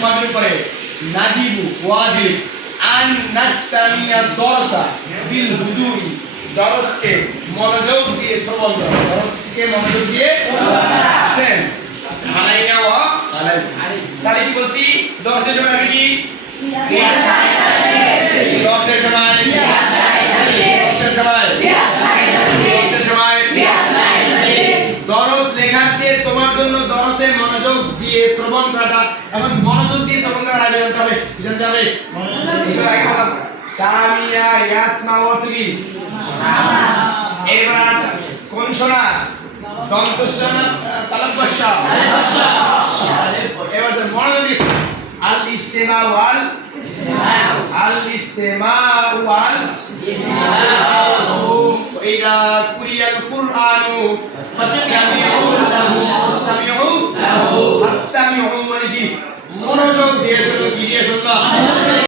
তোমাদের উপরে নাজিবু ওয়াজিব আন নাস্তামিয়া দরসা বিল হুদুই দরসকে মনোযোগ দিয়ে শ্রবণ করো দরসকে মনোযোগ দিয়ে আছেন আলাইনা ওয়া তাহলে কি বলছি দরসের সময় আমি কি দরসের সময় দরসের সময় দরস লেখার চেয়ে তোমার জন্য দরসে মনোযোগ দিয়ে শ্রবণ করাটা এমন মনোযোগ দিয়ে শ্রবণ করার আগে জানতে হবে সামিয়া ইয়াসমা অর্থ কি এবার কোন শোনা দন্তস্বনা তালব্বশা এবার মনোযোগ দিয়ে আল ইস্তিমা ওয়াল ইদা কুরিয়াল কুরআনু ফাসতামিউ লাহু মানে কি মনোযোগ দিয়ে শুনো কি দিয়ে শুনবা